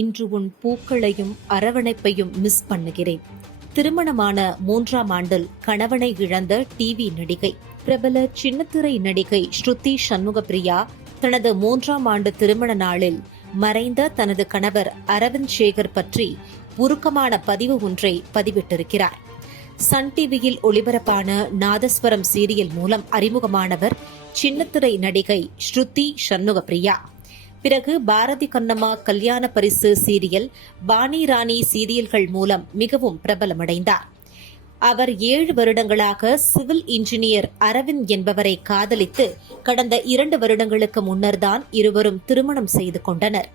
இன்று உன் பூக்களையும் அரவணைப்பையும் மிஸ் பண்ணுகிறேன். திருமணமான மூன்றாம் ஆண்டில் கணவனை இழந்த டிவி நடிகை பிரபல சின்னத்திரை நடிகை ஸ்ருதி சண்முகப்பிரியா தனது மூன்றாம் ஆண்டு திருமண நாளில் மறைந்த தனது கணவர் அரவிந்த் சேகர் பற்றி உருக்கமான பதிவு ஒன்றை பதிவிட்டிருக்கிறார். சன் டிவியில் ஒளிபரப்பான நாதஸ்வரம் சீரியல் மூலம் அறிமுகமானவர் சின்னத்திரை நடிகை ஸ்ருதி சண்முகப்பிரியா. பிறகு பாரதி கண்ணம்மா கல்யாண பரிசு சீரியல் பாணி ராணி சீரியல்கள் மூலம் மிகவும் பிரபலமடைந்தார். அவர் ஏழு வருடங்களாக சிவில் இன்ஜினியர் அரவிந்த் என்பவரை காதலித்து கடந்த இரண்டு வருடங்களுக்கு முன்னர்தான் இருவரும் திருமணம் செய்து கொண்டனர்.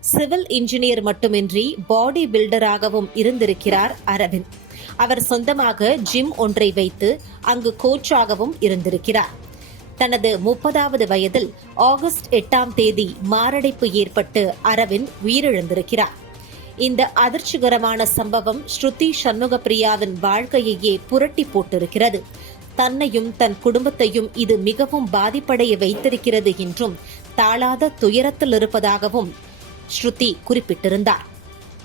சிவில் இன்ஜினியர் மட்டுமின்றி பாடி பில்டராகவும் இருந்திருக்கிறார் அரவிந்த். அவர் சொந்தமாக ஜிம் ஒன்றை வைத்து அங்கு கோச்சாகவும் இருந்திருக்கிறார். தனது முப்பதாவது வயதில் ஆகஸ்ட் எட்டாம் தேதி மாரடைப்பு ஏற்பட்டு அரவிந்த் உயிரிழந்திருக்கிறார். இந்த அதிர்ச்சிகரமான சம்பவம் ஸ்ருதி சண்முகப்பிரியாவின் வாழ்க்கையையே புரட்டி போட்டிருக்கிறது. தன்னையும் தன் குடும்பத்தையும் இது மிகவும் பாதிப்படைய வைத்திருக்கிறது என்றும் தாளாத துயரத்தில் இருப்பதாகவும் ஸ்ருதி குறிப்பிட்டிருந்தார்.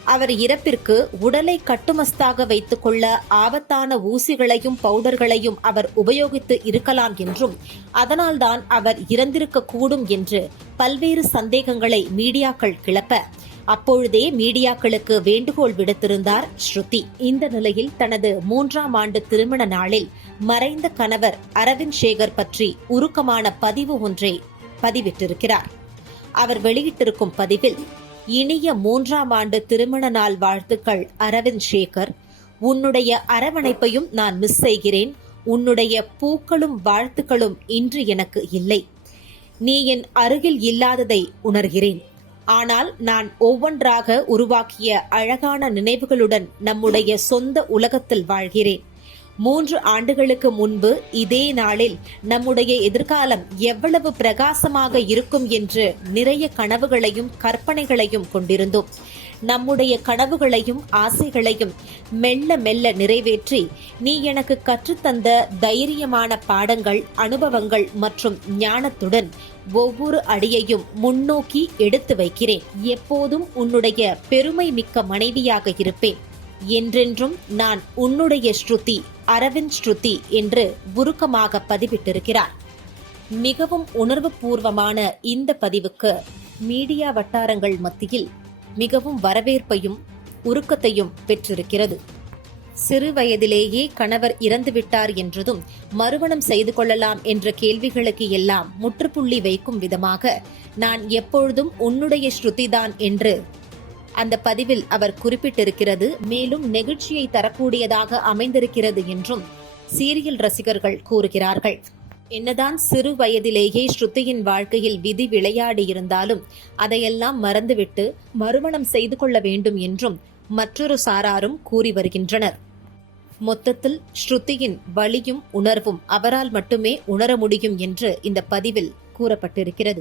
அவர் இறப்பிற்கு உடலை கட்டுமஸ்தாக வைத்துக் கொள்ள ஆபத்தான ஊசிகளையும் பவுடர்களையும் அவர் உபயோகித்து இருக்கலாம் என்றும் அதனால்தான் அவர் இறந்திருக்க கூடும் என்று பல்வேறு சந்தேகங்களை மீடியாக்கள் கிளப்ப. அப்பொழுதே மீடியாக்களுக்கு வேண்டுகோள் விடுத்திருந்தார் ஸ்ருதி. இந்த நிலையில் தனது மூன்றாம் ஆண்டு திருமண நாளில் மறைந்த கணவர் அரவிந்த் சேகர் பற்றி உருக்கமான பதிவு ஒன்றை பதிவிட்டிருக்கிறார். அவர் வெளியிட்டிருக்கும் பதிவில் இனிய மூன்றாம் ஆண்டு திருமண நாள் வாழ்த்துக்கள் அரவிந்த் சேகர். உன்னுடைய அரவணைப்பையும் நான் மிஸ் செய்கிறேன். உன்னுடைய பூக்களும் வாழ்த்துக்களும் இன்று எனக்கு இல்லை. நீ என் அருகில் இல்லாததை உணர்கிறேன். ஆனால் நான் ஒவ்வொன்றாக உருவாக்கிய அழகான நினைவுகளுடன் நம்முடைய சொந்த உலகத்தில் வாழ்கிறேன். மூன்று ஆண்டுகளுக்கு முன்பு இதே நாளில் நம்முடைய எதிர்காலம் எவ்வளவு பிரகாசமாக இருக்கும் என்று நிறைய கனவுகளையும் கற்பனைகளையும் கொண்டிருந்தோம். நம்முடைய கனவுகளையும் ஆசைகளையும் மெல்ல மெல்ல நிறைவேற்றி நீ எனக்கு கற்றுத்தந்த தைரியமான பாடங்கள் அனுபவங்கள் மற்றும் ஞானத்துடன் ஒவ்வொரு அடியையும் முன்னோக்கி எடுத்து வைக்கிறேன். எப்போதும் உன்னுடைய பெருமை மிக்க மனைவியாக இருப்பேன். என்றென்றும் நான் உன்னுடைய ஸ்ருதி அரவிந்த் ஸ்ருதி என்று உருக்கமாக பதிவிட்டிருக்கிறார். மிகவும் உணர்வுபூர்வமான இந்த பதிவுக்கு மீடியா வட்டாரங்கள் மத்தியில் மிகவும் வரவேற்பையும் உருக்கத்தையும் பெற்றிருக்கிறது. சிறு வயதிலேயே கணவர் இறந்துவிட்டார் என்றதும் மறுமணம் செய்து கொள்ளலாம் என்ற கேள்விகளுக்கு எல்லாம் முற்றுப்புள்ளி வைக்கும் விதமாக நான் எப்பொழுதும் உன்னுடைய ஸ்ருதிதான் என்று அந்த பதிவில் அவர் குறிப்பிட்டிருக்கிறது மேலும் நெகிழ்ச்சியை தரக்கூடியதாக அமைந்திருக்கிறது என்றும் சீரியல் ரசிகர்கள் கூறுகிறார்கள். என்னதான் சிறு வயதிலேயே ஸ்ருதியின் வாழ்க்கையில் விதி விளையாடி இருந்தாலும் அதையெல்லாம் மறந்துவிட்டு மறுமணம் செய்து கொள்ள வேண்டும் என்றும் மற்றொரு சாராரும் கூறி வருகின்றனர். மொத்தத்தில் ஸ்ருதியின் வழியும் உணர்வும் அவரால் மட்டுமே உணர முடியும் என்று இந்த பதிவில் கூறப்பட்டிருக்கிறது.